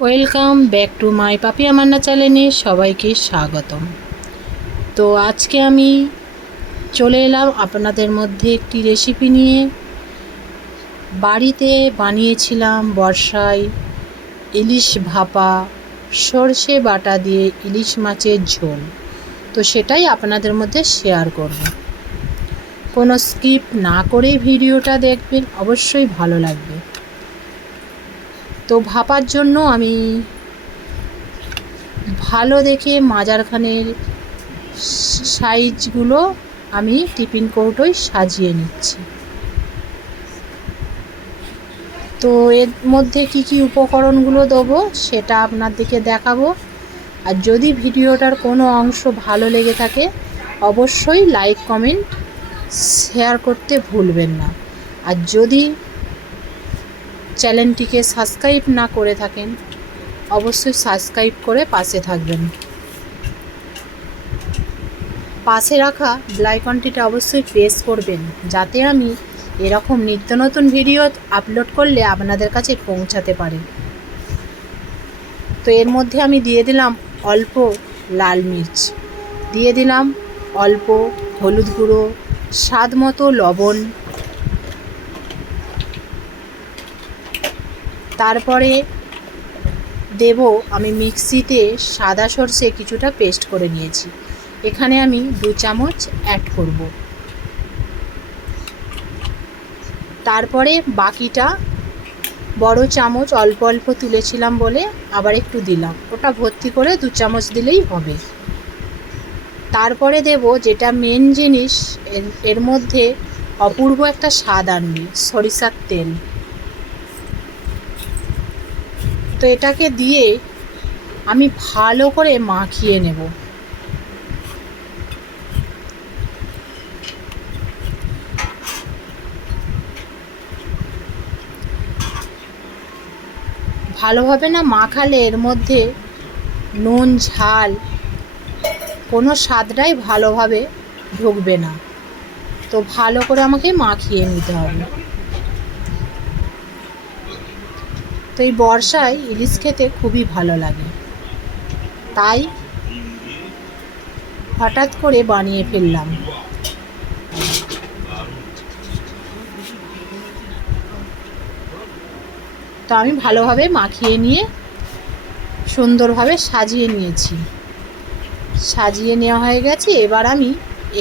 Welcome back to my পাপি আমান্না চ্যানেলে সবাইকে স্বাগতম। তো আজকে আমি চলে এলাম আপনাদের মধ্যে একটি রেসিপি নিয়ে। বাড়িতে বানিয়েছিলাম বর্ষায় ইলিশ ভাপা, সর্ষে বাটা দিয়ে ইলিশ মাছের ঝোল। তো সেটাই আপনাদের মধ্যে শেয়ার করব। কোনো স্কিপ না করেই ভিডিওটা দেখবেন, অবশ্যই ভালো লাগবে। তো ভাপার জন্য আমি ভালো দেখে মাজারখানের সাইজগুলো আমি টিফিন কৌটোয় সাজিয়ে নিচ্ছি। তো এর মধ্যে কি কি উপকরণগুলো দেবো সেটা আপনাদেরকে দেখাবো। আর যদি ভিডিওটার কোনো অংশ ভালো লেগে থাকে, অবশ্যই লাইক, কমেন্ট, শেয়ার করতে ভুলবেন না। আর যদি চ্যানেলটিকে সাবস্ক্রাইব না করে থাকেন, অবশ্যই সাবস্ক্রাইব করে পাশে থাকবেন। পাশে রাখা ব্লাইকনটিটা অবশ্যই প্রেস করবেন, যাতে আমি এরকম নিত্য নতুন ভিডিও আপলোড করলে আপনাদের কাছে পৌঁছাতে পারে। তো এর মধ্যে আমি দিয়ে দিলাম অল্প লাল মির্চ, দিয়ে দিলাম অল্প হলুদ গুঁড়ো, স্বাদ মতো লবণ তারপরে দেব, আমি মিক্সিতে সাদা সর্ষে কিছুটা পেস্ট করে নিয়েছি। এখানে আমি দু চামচ অ্যাড করব। তারপরে বাকিটা বড় চামচ অল্প অল্প তুলেছিলাম বলে আবার একটু দিলাম। ওটা ভর্তি করে দু চামচ দিলেই হবে। তারপরে দেব যেটা মেন জিনিস এর মধ্যে অপূর্ব একটা স্বাদ আনবে, সরিষার তেল। তো এটাকে দিয়ে আমি ভালো করে মাখিয়ে নেব। ভালোভাবে না মাখালে এর মধ্যে নুন, ঝাল কোনো স্বাদটাই ভালোভাবে ঢুকবে না। তো ভালো করে আমাকে মাখিয়ে নিতে হবে। তো এই বর্ষায় ইলিশ খেতে খুবই ভালো লাগে। তাই হঠাৎ করে বানিয়ে ফেললাম। তো আমি ভালোভাবে মাখিয়ে নিয়ে সুন্দরভাবে সাজিয়ে নিয়েছি। সাজিয়ে নেওয়া হয়ে গেছে, এবার আমি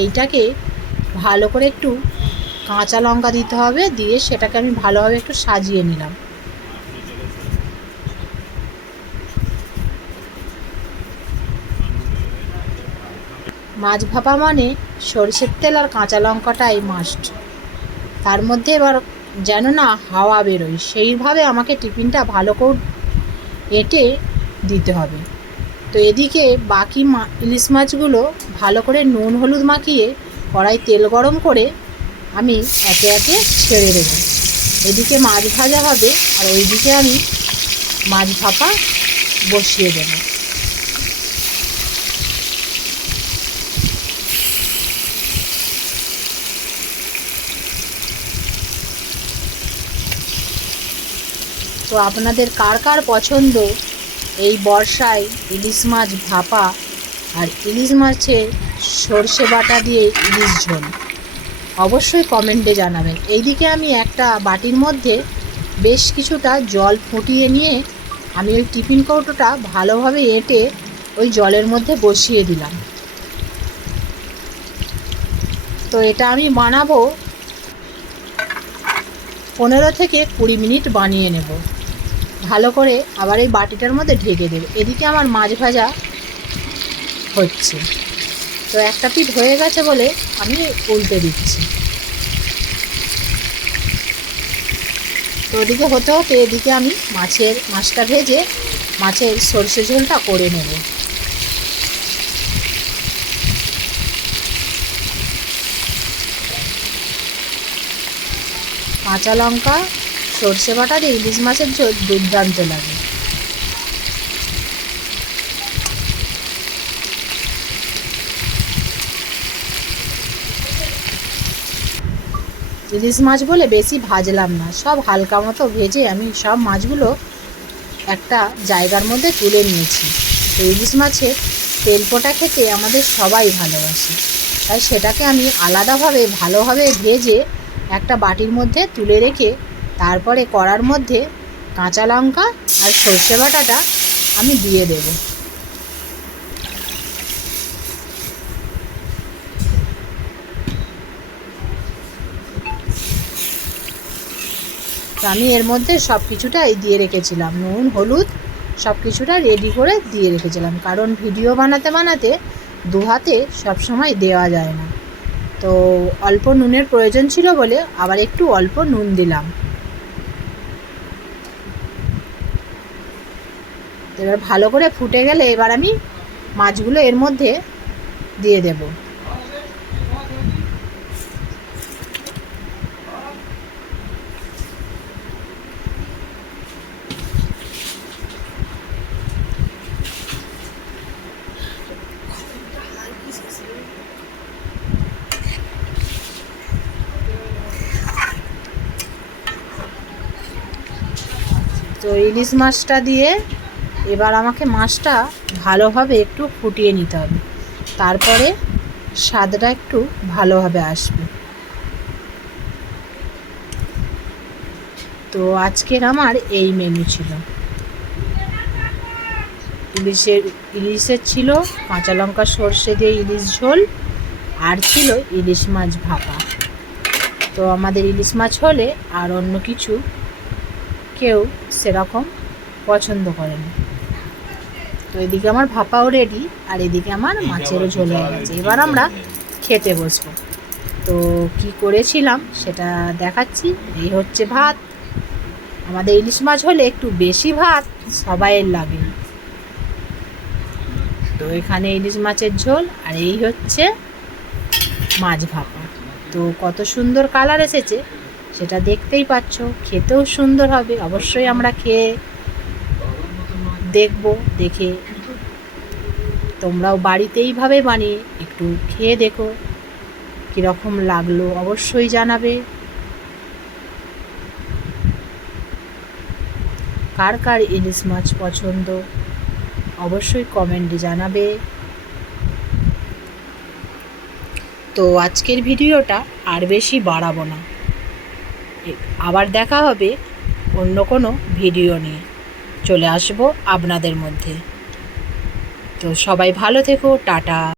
এইটাকে ভালো করে একটু কাঁচা লঙ্কা দিতে হবে, দিয়ে সেটাকে আমি ভালোভাবে একটু সাজিয়ে নিলাম। মাছ ভাপা মানে সরষের তেল আর কাঁচা লঙ্কাটাই মাস্ট তার মধ্যে এবার যেন না হাওয়া বেরোয়, সেইভাবে আমাকে টিফিনটা ভালো করে এঁটে দিতে হবে। তো এদিকে বাকি মা, ইলিশ মাছগুলো ভালো করে নুন হলুদ মাখিয়ে কড়াই তেল গরম করে আমি একে একে ছেড়ে দেবো। এদিকে মাছ ভাজা হবে আর ওইদিকে আমি মাছ ভাপা বসিয়ে দেবো। তো আপনাদের কার কার পছন্দ? এই বর্ষায় ইলিশ মাছ ভাপা আর ইলিশ মাছের সর্ষে বাটা দিয়ে ইলিশ ঝোল। অবশ্যই কমেন্টে জানাবেন। এইদিকে আমি একটা বাটির মধ্যে বেশ কিছুটা জল ফুটিয়ে নিয়ে আমি ওই টিফিন কৌটোটা ভালোভাবে এঁটে ওই জলের মধ্যে বসিয়ে দিলাম। তো এটা আমি বানাবো, পনেরো থেকে কুড়ি মিনিট বানিয়ে নেব। ভালো করে আবার এই বাটিটার মধ্যে ঢেকে দেবে। এদিকে আমার মাছ ভাজা হচ্ছে। তো একটা পিঠ হয়ে গেছে বলে আমি উল্টে দিচ্ছি। তো ওদিকে হতে হতে এদিকে আমি মাছের, মাছটা ভেজে মাছের সর্ষে ঝোলটা করে নেব। কাঁচা লঙ্কা সর্ষে বাটা দিয়ে ইলিশ মাছের ঝোল দুর্দান্ত লাগে। ইলিশ মাছ বলে বেশি ভাজলাম না। সব হালকা মতো ভেজে আমি সব মাছগুলো একটা জায়গার মধ্যে তুলে নিয়েছি। তো ইলিশ মাছের তেলপোটা খেতে আমাদের সবাই ভালোবাসে। তাই সেটাকে আমি আলাদাভাবে, ভালোভাবে ভেজে একটা বাটির মধ্যে তুলে রেখে তারপরে কড়ার মধ্যে কাঁচা লঙ্কা আর সর্ষে বাটাটা আমি দিয়ে দেবো। আমি এর মধ্যে সব কিছুটাই দিয়ে রেখেছিলাম। নুন, হলুদ সব কিছুটা রেডি করে দিয়ে রেখেছিলাম। কারণ ভিডিও বানাতে বানাতে দু হাতে সবসময় দেওয়া যায় না। তো অল্প নুনের প্রয়োজন ছিল বলে আবার একটু অল্প নুন দিলাম। এবার ভালো করে ফুটে গেলে এবার আমি মাছগুলো এর মধ্যে দিয়ে দেবো। তো ইলিশ মাছটা দিয়ে এবার আমাকে মাছটা ভালোভাবে একটু ফুটিয়ে নিতে হবে। তারপরে স্বাদটা একটু ভালোভাবে আসবে। তো আজকের আমার এই মেনু ছিল। ইলিশের ইলিশের ছিল কাঁচা লঙ্কা, সর্ষে দিয়ে ইলিশ ঝোল আর ছিল ইলিশ মাছ ভাপা। তো আমাদের ইলিশ মাছ হলে আর অন্য কিছু কেউ সেরকম পছন্দ করে না এদিকে আমার ভাপাও রেডি আর এদিকে আমার মাছেরও ঝোল হয়ে গেছে। এবার আমরা খেতে বসবো। তো কি করেছিলাম সেটা দেখাচ্ছি। এই হচ্ছে ভাত। আমাদের ইলিশ মাছ হলে একটু বেশি ভাত সবাইয়ের লাগে। তো এখানে ইলিশ মাছের ঝোল আর এই হচ্ছে মাছ ভাপা। তো কত সুন্দর কালার এসেছে সেটা দেখতেই পাচ্ছ। খেতেও সুন্দর হবে। অবশ্যই আমরা খেয়ে দেখব, দেখে তোমরাও বাড়িতে এইভাবে বানিয়ে একটু খেয়ে দেখো। কীরকম লাগল অবশ্যই জানাবে। কার কার ইলিশ মাছ পছন্দ, অবশ্যই কমেন্টে জানাবে। তো আজকের ভিডিওটা আর বেশি বাড়াবো না। আবার দেখা হবে অন্য কোনো ভিডিও নিয়ে। চলে আসব আপনাদের মধ্যে। তো সবাই ভালো থেকো টাটা।